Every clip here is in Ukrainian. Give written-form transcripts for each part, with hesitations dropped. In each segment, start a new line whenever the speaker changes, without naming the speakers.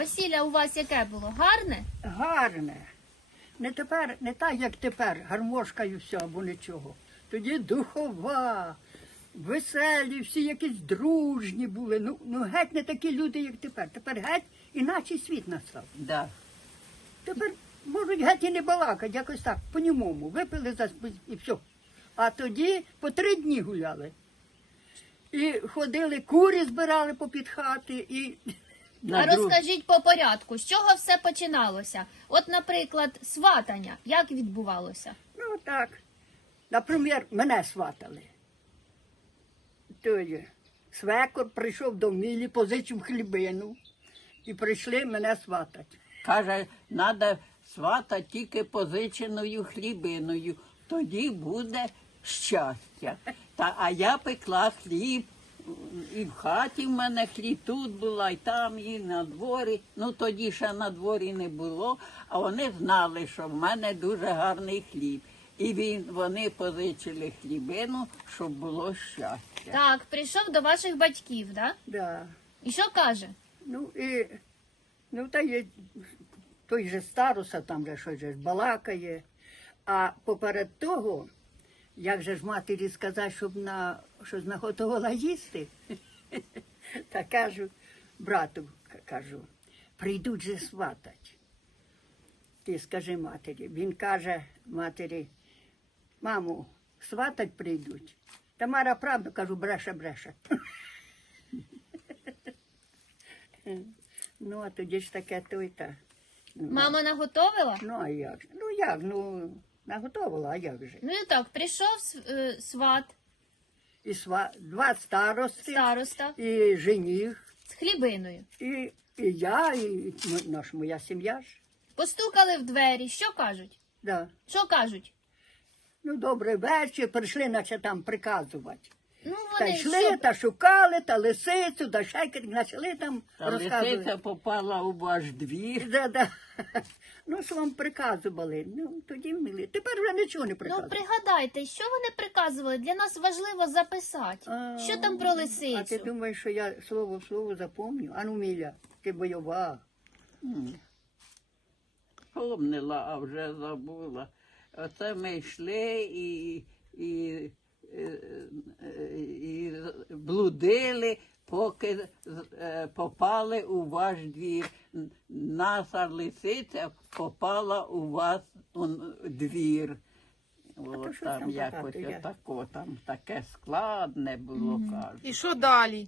Весілля у вас яке було? Гарне?
Гарне. Не так, як тепер, гармошка і все, або нічого. Тоді духова, веселі, всі якісь дружні були. Ну геть не такі люди, як тепер. Тепер геть іначе світ настав.
Да.
Тепер можуть геть і не балакати, якось так, по-німому. Випили і все. А тоді по 3 дні гуляли. І ходили, курі збирали попід хати, і
А розкажіть по порядку, з чого все починалося? От, наприклад, сватання, як відбувалося?
ну так. Наприклад, мене сватали. Той свекор прийшов до Мілі, позичив хлібину. І прийшли мене сватати.
Каже, треба свата тільки позиченою хлібиною, тоді буде щастя. А я пекла хліб, і в хаті в мене хліб, тут була, і там, і на дворі. Ну тоді ще на дворі не було, а вони знали, що в мене дуже гарний хліб. І вони позичили хлібину, щоб було щастя.
Так, прийшов до ваших батьків, да?
Да.
І що каже?
Та є той же староста, там же щось же балакає. А поперед того, як же ж матері сказати, щоб щось наготувала їсти, та кажу, брату, кажу, прийдуть же сватать. Ти скажи матері. Він каже матері, мамо, сватать прийдуть. Тамара правду, кажу, бреше. Ну, а тоді ж таке той-та.
Мама наготовила?
Ну, а як же? Наготовила, а як же?
Ну і так, прийшов сват,
І 2
староста
і жених,
з хлібиною.
і я, і моя сім'я ж.
Постукали в двері, що кажуть?
Да.
Що кажуть?
Ну, добрий вечір, прийшли, наче там приказувати.
Ну,
Та
вони
йшли,
що?
та шукали, та лисицю, та шайкер, почали там
Та
розказувати.
лисиця попала у ваш двір.
Да. Ну, що вам приказували? Ну, тоді мили. Тепер вже нічого не
Ну,
приказують.
пригадайте, що вони приказували? Для нас важливо записати. Що там про
А ти
лисицю?
думаєш, що я слово в слово запомню? Ану, Міля, ти бойова.
Помнила, а вже забула. Оце ми йшли і блудили, поки попали у ваш двір. Наша лисиця попала у вас у двір. От
що
там
там
якось
багато,
отако, там таке складне було, кажуть.
І що далі?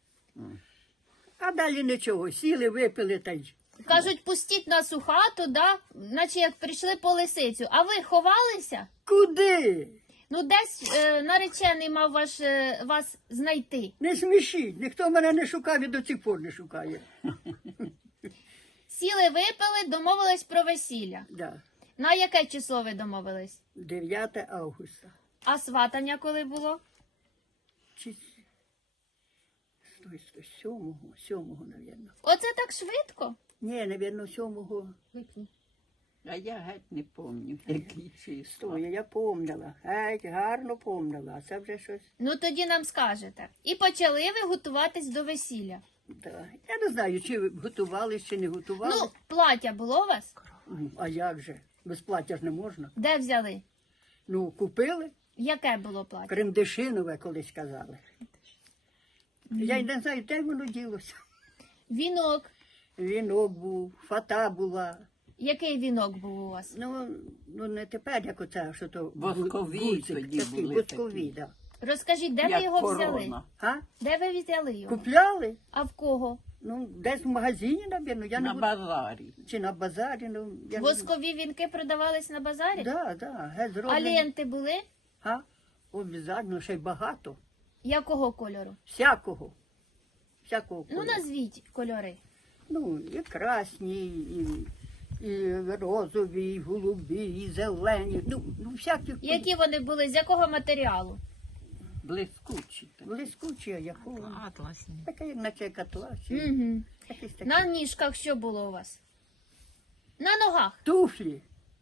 А далі нічого, сіли, випили та й.
Кажуть, пустіть нас у хату, да? Наче як прийшли по лисицю. А ви ховалися?
Куди?
Ну, десь наречений мав вас знайти.
Не смішіть, ніхто мене не шукав і до цих пор не шукає.
Сіли, випили, домовились про весілля.
Да.
На яке число ви домовились?
9 августа.
А сватання коли було?
Чи... Стой, 7-го, навірно.
Оце так швидко?
Ні, навірно, 7-го.
А я геть не пам'ятаю, які числа.
Стой, я помнила. Геть, гарно помнила. А це вже щось.
Ну, тоді нам скажете. І почали ви готуватись до весілля.
Да. Я не знаю, чи ви готувались, чи не готували.
Ну, плаття було у вас?
А як же? Без плаття ж не можна.
Де взяли?
Ну, купили.
Яке було плаття?
Кремдешинове колись казали. Я й не знаю, де воно ділося.
Вінок.
Вінок був, фата була.
Який вінок був у вас?
Ну не тепер, як оце, що то
Воскові
гудзик
тоді
такий,
були
воскові,
такі.
да.
Розкажіть, де ви
Як
його
корона.
взяли?
А?
Де ви взяли його?
Купляли?
А в кого?
Ну, десь в магазині, напевно. Я
На
не
базарі.
Чи на базарі, ну, я
Воскові вінки продавались на базарі?
Да, геть
А
зроблені.
ленти були?
А? Обов'язково, ще й багато.
Якого кольору?
Всякого
Ну,
кольору.
назвіть кольори.
Ну, і красні, і розові, і голубі, і зелені. Ну всякі
Які вони були? З якого матеріалу?
Блискучі.
блискучі, а якого.
Атласні.
Таке, як наче котла.
Угу.
Якісь такі.
На ніжках що було у вас? На ногах.
Туфлі.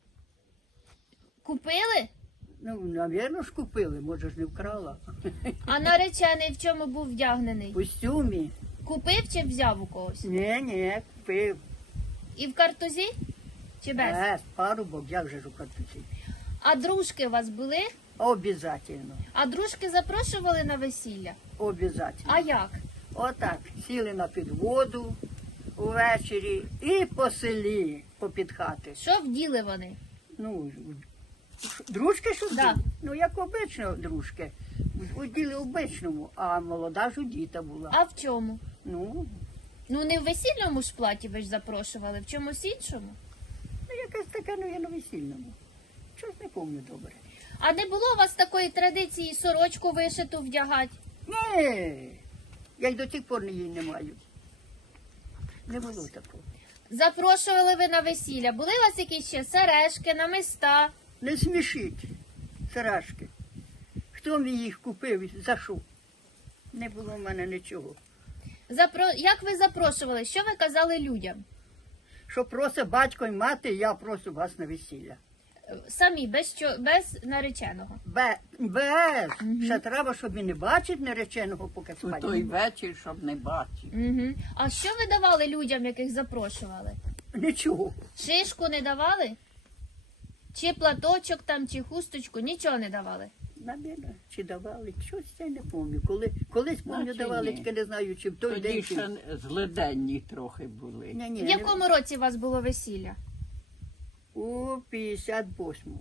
Купили?
Ну, навірно ж купили, може ж не вкрала.
А наречений в чому був вдягнений?
В костюмі.
Купив чи взяв у когось?
Ні, купив.
І в картузі? Чи без?
Парубок, як же ж у картузі?
А дружки у вас були?
Обязательно.
А дружки запрошували на весілля?
Обязательно.
А як?
Отак, сіли на підводу увечері і по селі, попід хати.
Що вділи вони?
Ну, дружки що
Да.
вділи? Ну, як обично дружки. У ділі обичному, а молода ж у діта була.
А в чому?
Ну,
Ну не в весільному ж платі ви ж запрошували, в чомусь іншому?
якась така, ну, я на весільному. Щось не пам'ятаю добре.
А не було у вас такої традиції сорочку вишиту вдягати?
Ні, я й до цих пор її не маю. Не було такого.
Запрошували ви на весілля. Були у вас якісь ще сережки, намиста?
Не смішіть, Сарашки. Хто мені їх купив і за що? Не було в мене нічого.
Як ви запрошували? Що ви казали людям?
Що просить батько і мати, я прошу вас на весілля.
Самі, без нареченого.
Без. Ще треба, щоб і не бачить нареченого, поки
У
спать.
той вечір, щоб не бачив.
Угу. А що ви давали людям, яких запрошували?
Нічого.
Шишку не давали? Чи платочок там, чи хусточку? Нічого не давали.
Навірно, чи давали, щось я не пам'ятаю. Колись пам'ятаю,
Наче
давали,
ні.
тільки не знаю, чи в той
Тоді
день.
ще злиденні трохи були.
Ні,
В якому році у вас було весілля?
У 58-му.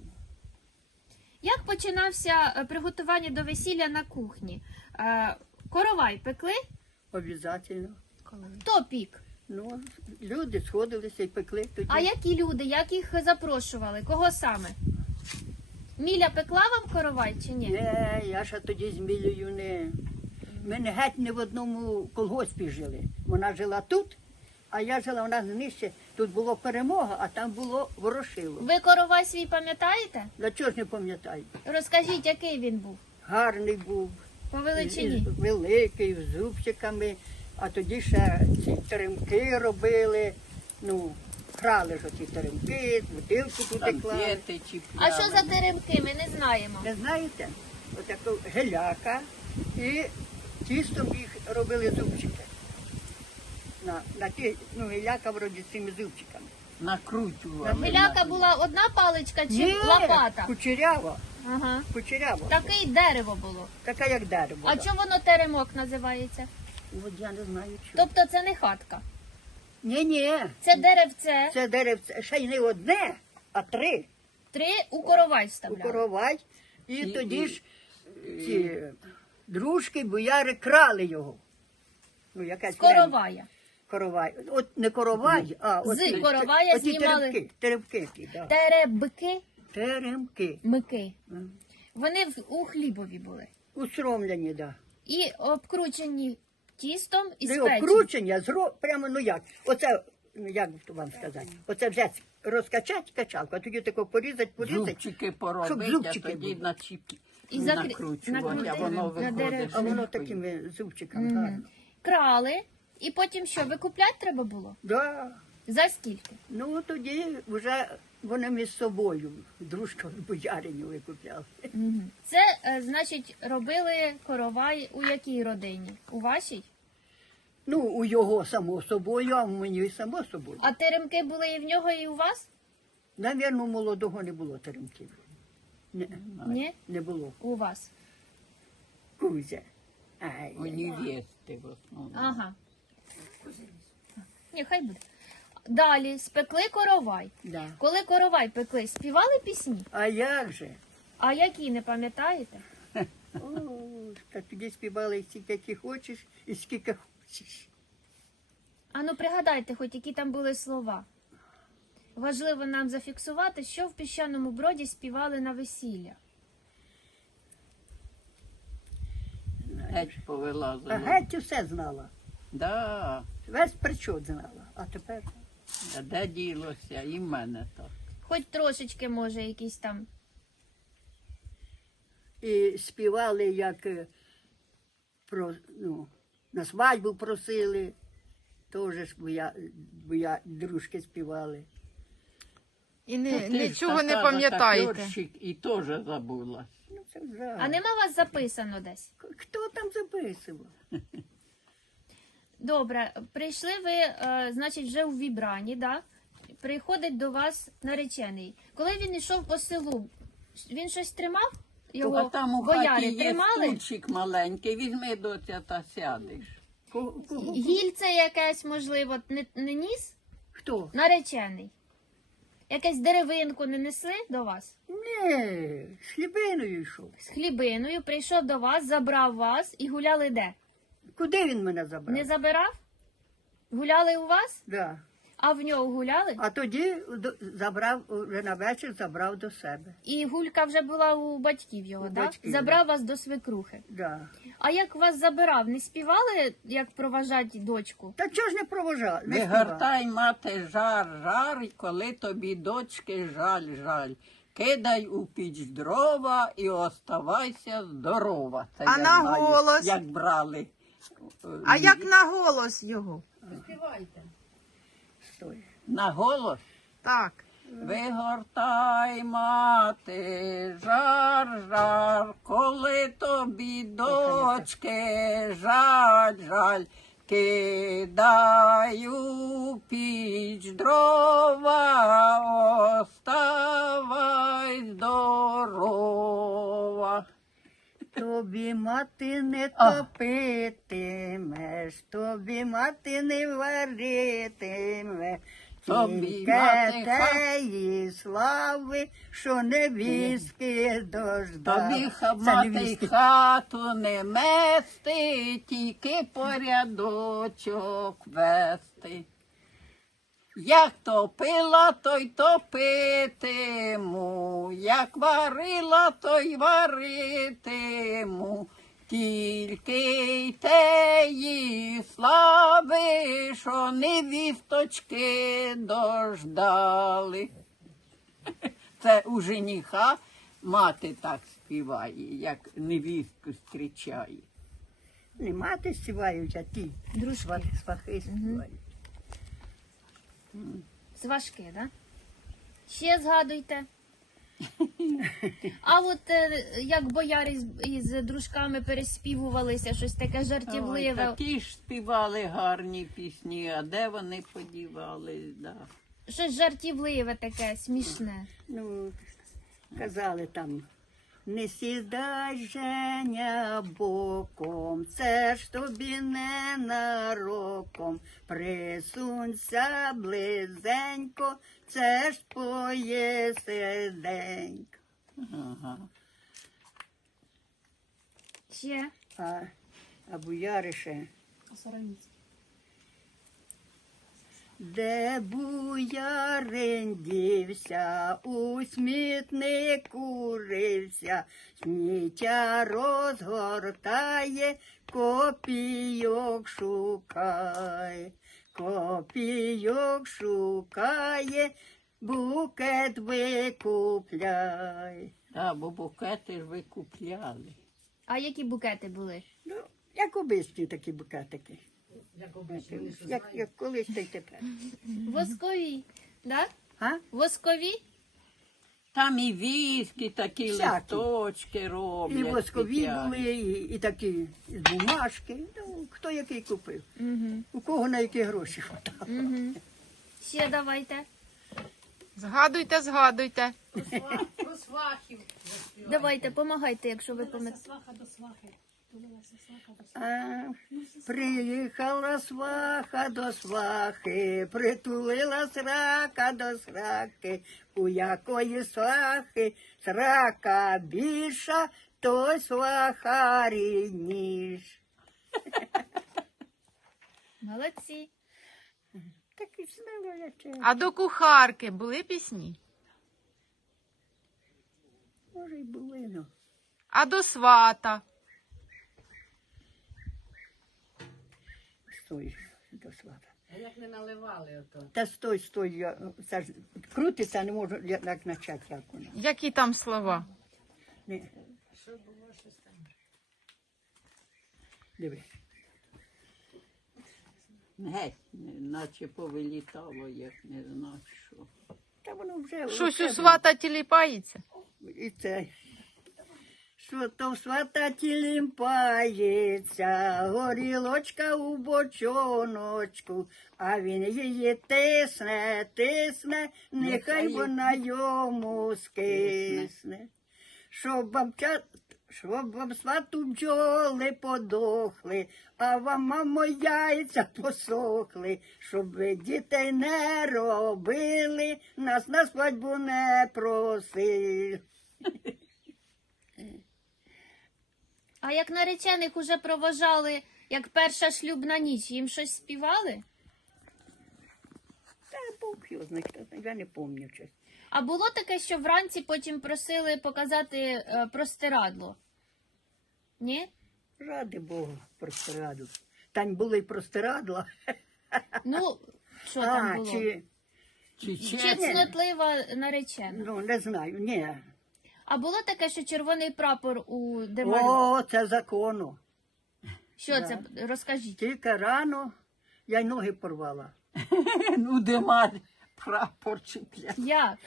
Як починався приготування до весілля на кухні? Коровай пекли?
Обязательно.
Хто пік?
Ну, люди сходилися і пекли тоді.
А які люди, як їх запрошували? Кого саме? Міля пекла вам коровай чи ні?
Не, я ще тоді з Мілею не. Ми не геть не в одному колгоспі жили. Вона жила тут, а я жила у нас нижче. Тут було Перемога, а там було Ворошило.
Ви коровай свій пам'ятаєте?
Для чого ж не пам'ятаю?
Розкажіть, який він був?
Гарний був,
По величині.
великий, з зубчиками, а тоді ще ці теремки робили. Ну, крали ж оці теремки, бутилку туди клали.
Конфети
А
чіпляли.
що за теремки? Ми не знаємо.
Не знаєте? Отаку геляка і тістом їх робили зубчики. На ті, ну, геляка вроді з цими зубчиками.
Накручували.
Гіляка була одна паличка чи лопата?
Кучерява,
Ага.
кучерява.
Таке дерево було.
Така як дерево.
А
да.
чому воно теремок називається?
От я не знаю чого.
Тобто це не хатка.
Ні,
Це деревце.
це деревце, ще й не одне, а три.
3 у коровай
У
вставляли.
коровай. І
І-
тоді
і-
ж ці дружки, бояри крали його. Ну, якась
З коровая.
Коровай. От не коровай, а от
З коровая
оті
знімали-
теремки, ті, да.
Теребки,
Теремки.
мики. Вони у хлібові були.
Усромлені, да.
І обкручені тістом і
Не
спечені.
окручення, прямо, ну як. Оце, ну як вам сказати, оце взяти, розкачати качалку, а тоді тако порізати.
Зубчики поробити,
щоб
а
зубчики
тоді
були.
на чіпки
І
накручувати, а
накрутили
воно
на
виходить.
дерево.
А воно
шишкою.
такими зубчиками гарно.
Крали. І потім що, викупляти треба було?
Да.
За скільки?
Ну тоді вже вони між собою, дружка з бояриню викупляли.
Це, значить, робили коровай у якій родині? У вашій?
Ну, у його само собою, а в мені само собою.
А теремки були і в нього, і у вас?
Навірно, у молодого не було теремків.
Ні?
Не було.
У вас.
Кузя. Ай,
У невести в основному.
Ага. Ні, хай буде. Далі спекли коровай.
да.
Коли коровай пекли, співали пісні?
А як же?
А які, не пам'ятаєте?
О, та тоді співали стільки, які хочеш, і скільки хочеш.
А ну пригадайте, хоч які там були слова. Важливо нам зафіксувати, що в Піщаному Броді співали на весілля.
Геть
А
повилазили.
геть усе знала.
Да.
Весь причот знала. А тепер
А де ділося? І в мене так.
Хоч трошечки, може, якісь там.
і співали, як ну, на свадьбу просили. Теж ж бо я дружки співали.
І
Та ти ж
нічого не
така
пам'ятаєте.
затаперщик і теж забула.
Ну, це вже.
А нема вас записано десь?
Хто там записував?
Добре, прийшли ви, значить, вже у Вібрані, да? Приходить до вас наречений. Коли він йшов по селу, він щось тримав?
А
Його
там у
бояри
хаті є
тримали?
стульчик маленький, візьми доця та сядеш.
Кого?
Гільце якесь, можливо, не ніс?
Хто?
Наречений. Якесь деревинку не несли до вас?
Ні, з хлібиною йшов.
З хлібиною прийшов до вас, забрав вас і гуляли де?
Куди він мене забрав?
Не забирав? Гуляли у вас?
Да.
А в нього гуляли?
А тоді забрав, вже на вечір забрав до себе.
І гулька вже була у батьків його,
У
так?
батьків,
Забрав вас до свекрухи.
Да.
А як вас забирав, не співали, як проважати дочку?
Та чого ж не провожав? Не
Не
співав?
гортай, мати, жар, коли тобі дочки жаль. Кидай у піч дрова і оставайся здорова. Це
А
я
на
знаю,
голос?
як брали.
А як на голос його?
Стой.
На голос?
Так.
Вигортай, мати, жар, коли тобі дочки жаль, кидай у піч дрова, оставай здорова.
Тобі мати не топитимеш, тобі мати не варитиме,
Тобі
тільки
мати
теї слави, що невістки дождав.
Тобі
Це
мати
невістки.
хату не мести, тільки порядочок вести. Як топила, то й топитиму, як варила, то й варитиму. Тільки й теї слави, що невісточки дождали. Це у жениха мати так співає, як невістку зустрічає.
Не мати співають, а ті
Дружки.
свахи співають.
Сважки, да? Ще згадуйте. А от як боярі із дружками переспівувалися, щось таке
Ой,
жартівливе.
такі ж співали гарні пісні, а де вони подівались, да.
Щось жартівливе таке, смішне.
Ну, казали там, не сідай, Женя, боком, це ж тобі не нароком, присунься близенько, це ж твоє серденько.
Ага.
Ще.
А буярише. Де буярин дівся, у смітнику рився, сміття розгортає, копійок шукає, копійок шукає, букет викупляй.
Да, бо букети ж ви купляли.
А які букети були?
Ну, як обичні такі букетики. Як колись та й тепер.
Воскові, да?
А?
Воскові?
Там і віскі, такі
Всякі.
листочки роблять.
І воскові
спеціальні.
були, і такі з бумажки. Ну, хто який купив.
Угу.
У кого на які гроші хватало.
Угу. Ще давайте.
Згадуйте, згадуйте.
Давайте, помагайте, якщо ви пам'ятаєте.
Приїхала сваха до свахи, притулила срака до сраки, у якої свахи срака більша, то сваха рідніш.
Молодці.
Так і знала я це.
А до кухарки були пісні?
Може, й були, ну.
А до свата?
Стой, до свата. А як не наливали ото? Та стой, я, це ж крутиться, не можу як почати, як воно.
Які там слова?
Не. Диви.
Геть, наче повилітало, як не знаю що.
Та воно вже...
Щось
оце
у свата тіліпається?
І це. Що то в свататі лімпається, горілочка у бочоночку, а він її тисне, тисне, нехай вона йому скисне. Щоб вам свату бджоли подохли, а вам, мамо, яйця посохли, щоб ви дітей не робили, нас на свадьбу не просили.
А як наречених уже проважали, як перша шлюбна ніч, їм щось співали?
Та Бог його знає, я не пам'ятаю щось.
А було таке, що вранці потім просили показати простирадло? Ні?
Ради Богу, простираду. Там були й простирадла.
Ну, що там було?
Чи
Чи цнотлива наречена?
ну, не знаю, ні.
А було таке, що червоний прапор у Демарі?
О, це закону.
Що це? Розкажіть.
Тільки рано я й ноги порвала.
Ну, де мати прапор чіпляє.
Як?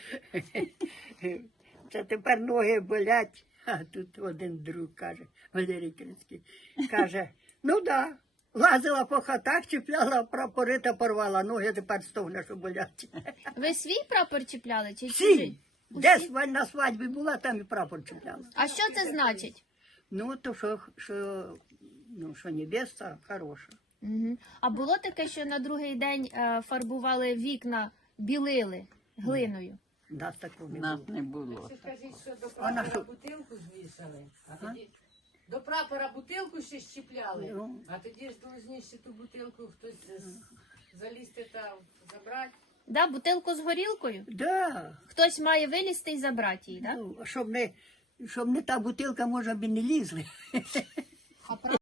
Це тепер ноги болять. А тут один друг каже, Валерій Крицький, каже, ну да, лазила по хатах, чіпляла прапори та порвала. Ноги тепер стогне, що болять.
Ви свій прапор чіпляли чи
Всі,
чужий?
де
Усі?
на свадьбі була, там і прапор чіпляла.
А що це значить?
Ну, то що невеста хороша.
Угу. А було таке, що на другий день фарбували вікна, білили глиною?
Нас такого не
Нас
було.
не було.
Скажіть, що до
А на
прапора
що?
бутилку звішали, а тоді до прапора бутилку ще щіпляли,
Ну.
а тоді ж повинні ще ту бутилку хтось залізти та забрати.
Да, бутилку з горілкою?
Да.
Хтось має вилізти і забрати її, да?
Ну, щоб не та бутилка, може б і не лізли.